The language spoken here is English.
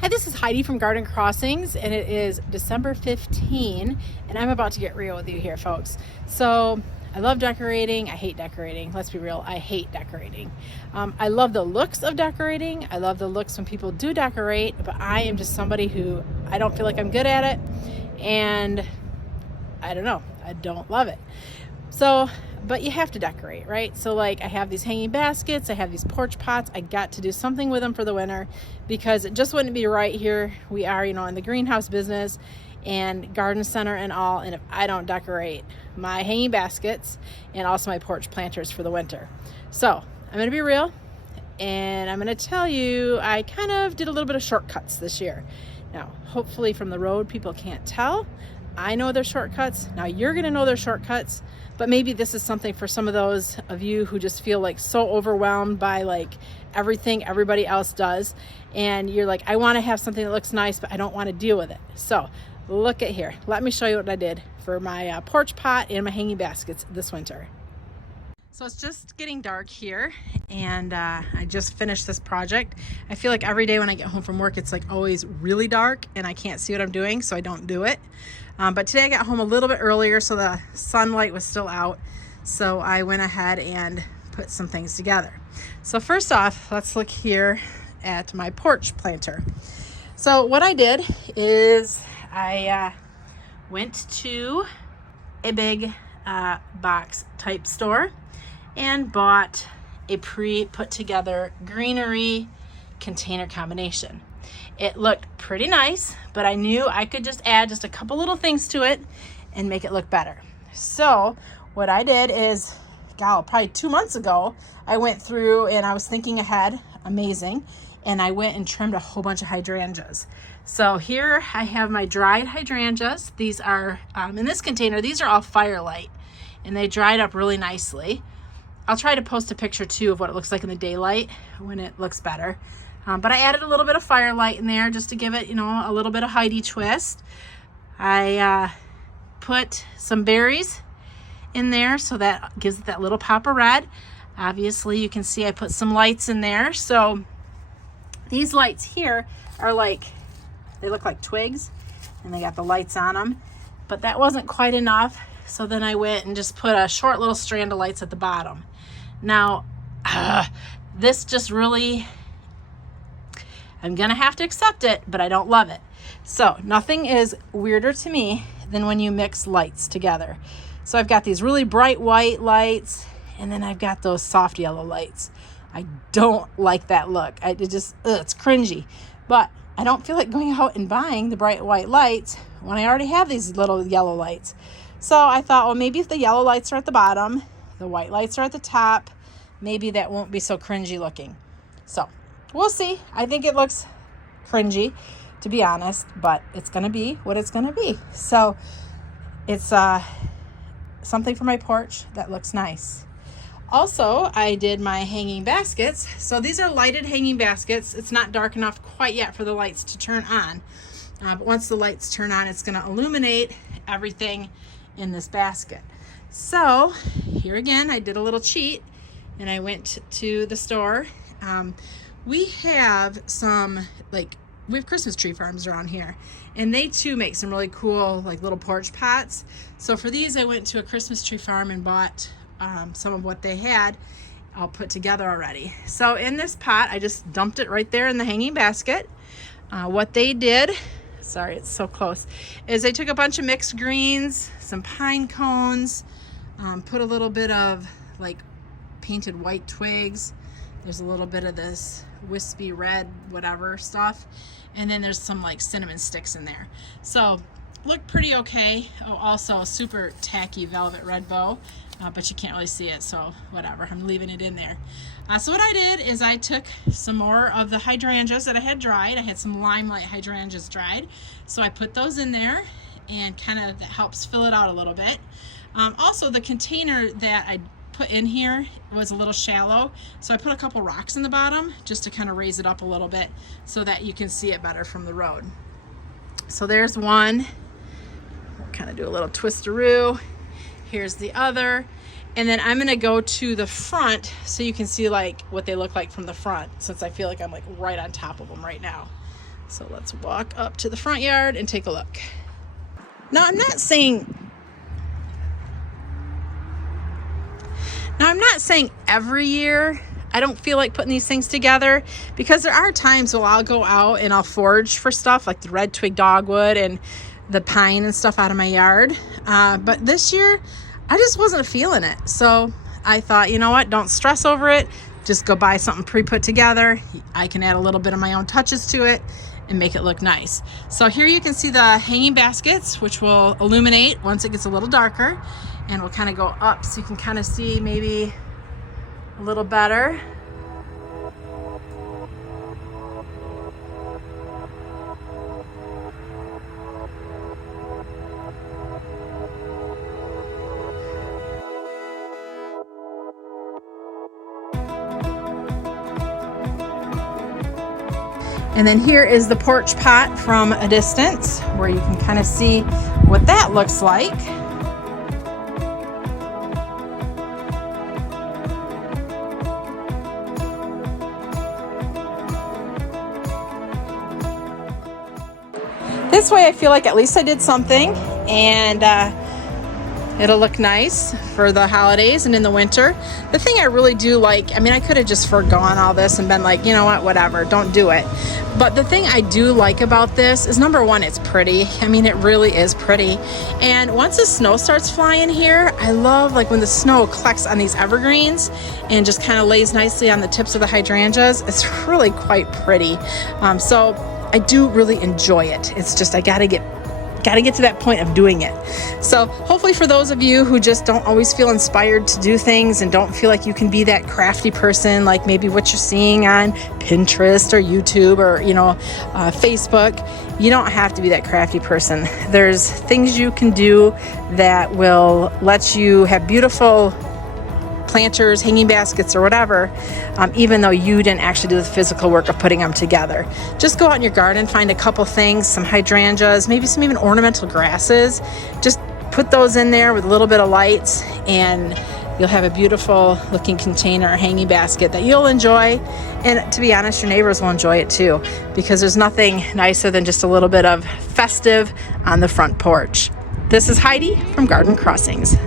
Hi, this is Heidi from Garden Crossings, and it is December 15, and I'm about to get real with you here, folks. So, I love decorating. I hate decorating. Let's be real. I hate decorating. I love the looks of decorating. I love the looks when people do decorate, but I am just somebody who I don't feel like I'm good at it, and I don't know. I don't love it. So, but you have to decorate, right? So like I have these hanging baskets, I have these porch pots. I got to do something with them for the winter because it just wouldn't be right. Here we are, in the greenhouse business and garden center and all. And if I don't decorate my hanging baskets and also my porch planters for the winter. So I'm going to be real and I'm going to tell you, I kind of did a little bit of shortcuts this year. Now, hopefully from the road, people can't tell. I know their shortcuts. Now you're going to know their shortcuts, but maybe this is something for some of those of you who just feel like so overwhelmed by like everything everybody else does. And you're like, I want to have something that looks nice, but I don't want to deal with it. So look at here. Let me show you what I did for my porch pot and my hanging baskets this winter. So it's just getting dark here and I just finished this project. I feel like every day when I get home from work, it's like always really dark and I can't see what I'm doing, so I don't do it. But today I got home a little bit earlier, so the sunlight was still out. So I went ahead and put some things together. So first off, let's look here at my porch planter. So what I did is I went to a big box type store and bought a pre-put together greenery container combination. It looked pretty nice, but I knew I could just add just a couple little things to it and make it look better. So what I did is, probably 2 months ago, I went through and I was thinking ahead, amazing, and I went and trimmed a whole bunch of hydrangeas. So here I have my dried hydrangeas. These are, in this container, these are all Firelight, and they dried up really nicely. I'll try to post a picture too of what it looks like in the daylight when it looks better. But I added a little bit of Firelight in there just to give it, a little bit of Heidi twist. I put some berries in there, so that gives it that little pop of red. Obviously, you can see I put some lights in there. So these lights here are they look like twigs, and they got the lights on them. But that wasn't quite enough, so then I went and just put a short little strand of lights at the bottom. Now, this just really, I'm gonna have to accept it, but I don't love it. So nothing is weirder to me than when you mix lights together. So I've got these really bright white lights, and then I've got those soft yellow lights. I don't like that look. It's cringy. But I don't feel like going out and buying the bright white lights when I already have these little yellow lights. So I thought, well, maybe if the yellow lights are at the bottom, the white lights are at the top, maybe that won't be so cringy looking. So we'll see. I think it looks cringy, to be honest, but it's going to be what it's going to be. So it's something for my porch that looks nice. Also, I did my hanging baskets. So these are lighted hanging baskets. It's not dark enough quite yet for the lights to turn on. But once the lights turn on, it's going to illuminate everything in this basket. So here again, I did a little cheat and I went to the store. We have we have Christmas tree farms around here, and they too make some really cool little porch pots. So for these, I went to a Christmas tree farm and bought some of what they had all put together already. So in this pot, I just dumped it right there in the hanging basket. What they did, sorry, it's so close, is they took a bunch of mixed greens, some pine cones, put a little bit of painted white twigs. There's a little bit of this wispy red whatever stuff, and then there's some cinnamon sticks in there. So look pretty okay. Oh, also a super tacky velvet red bow, but you can't really see it, so whatever, I'm leaving it in there. So what I did is I took some more of the hydrangeas that I had dried. I had some limelight hydrangeas dried, so I put those in there, and that helps fill it out a little bit. Also, the container that I put in here was a little shallow, so I put a couple rocks in the bottom just to kind of raise it up a little bit so that you can see it better from the road. So there's one. We'll kind of do a little twisteroo. Here's the other, and then I'm going to go to the front so you can see what they look like from the front, since I feel like I'm right on top of them right now. So let's walk up to the front yard and take a look. Now I'm not saying every year I don't feel like putting these things together, because there are times when I'll go out and I'll forage for stuff like the red twig dogwood and the pine and stuff out of my yard. But this year I just wasn't feeling it. So I thought, you know what, don't stress over it. Just go buy something pre-put together. I can add a little bit of my own touches to it and make it look nice. So here you can see the hanging baskets, which will illuminate once it gets a little darker, and we'll kind of go up so you can kind of see maybe a little better. And then here is the porch pot from a distance, where you can kind of see what that looks like. This way I feel like at least I did something, and it'll look nice for the holidays and in the winter. The thing I really do like, I mean, I could have just forgone all this and been like, you know what, whatever, don't do it. But the thing I do like about this is, number one, it's pretty. I mean, it really is pretty. And once the snow starts flying here, I love like when the snow collects on these evergreens and just kind of lays nicely on the tips of the hydrangeas. It's really quite pretty. So I do really enjoy it. It's just, I gotta get to that point of doing it. So hopefully for those of you who just don't always feel inspired to do things and don't feel like you can be that crafty person, like maybe what you're seeing on Pinterest or YouTube or, you know, Facebook, you don't have to be that crafty person. There's things you can do that will let you have beautiful planters, hanging baskets, or whatever, even though you didn't actually do the physical work of putting them together. Just go out in your garden, find a couple things, some hydrangeas, maybe some even ornamental grasses. Just put those in there with a little bit of lights, and you'll have a beautiful looking container or hanging basket that you'll enjoy. And to be honest, your neighbors will enjoy it too, because there's nothing nicer than just a little bit of festive on the front porch. This is Heidi from Garden Crossings.